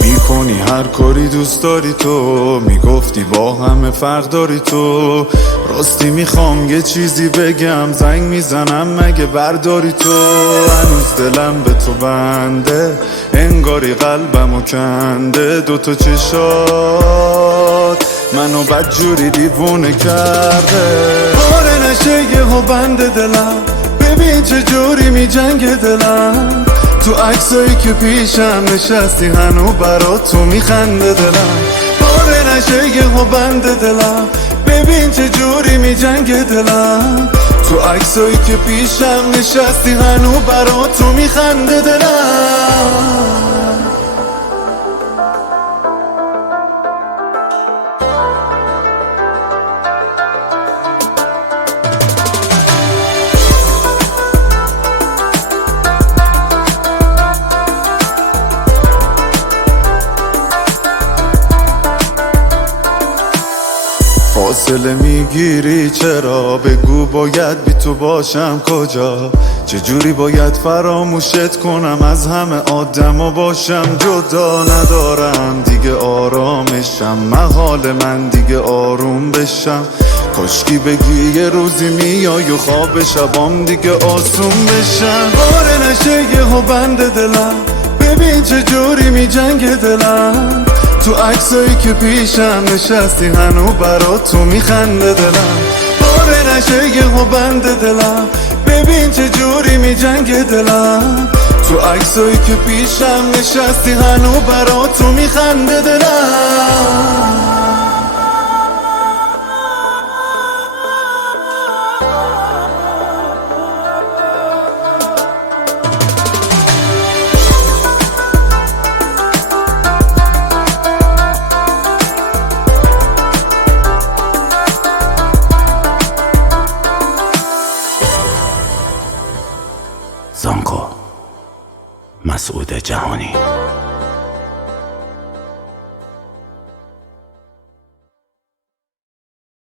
میکنی هر کاری دوست داری تو، میگفتی با همه فرق داری تو. راستی میخوام یه چیزی بگم، زنگ میزنم مگه برداری تو. هنوز دلم به تو بنده، انگاری قلبمو کنده. دوتا چشات منو بدجوری دیوونه کرده. پاره نشه یهو بند دلم، ببین چه جوری میجنگه دلم. تو عکسایی که پیشم نشستی هنو برا تو میخنده دلم. پاره نشه یهو بند دلم، ببین چه جوری میجنگه دلم. تو عکسایی که پیشم نشستی هنو برا تو میخنده دلم. فاصله میگیری چرا؟ بگو باید بی تو باشم کجا؟ چجوری باید فراموشت کنم؟ از همه آدم و باشم جدا. ندارم دیگه آرامشم، محال من دیگه آروم بشم. کاشکی بگی یه روزی میای و خواب شبام دیگه آسون بشم. باره نشه یهو بند دلم، ببین چه جوری میجنگه دلم. تو عکسایی که پیشم نشستی هنو برا تو میخنده دلم. پاره نشه یهو بند دلم، ببین چه جوری میجنگه دلم. تو عکسایی که پیشم نشستی هنو برا تو میخنده دلم. زانکو مسعود جهانی.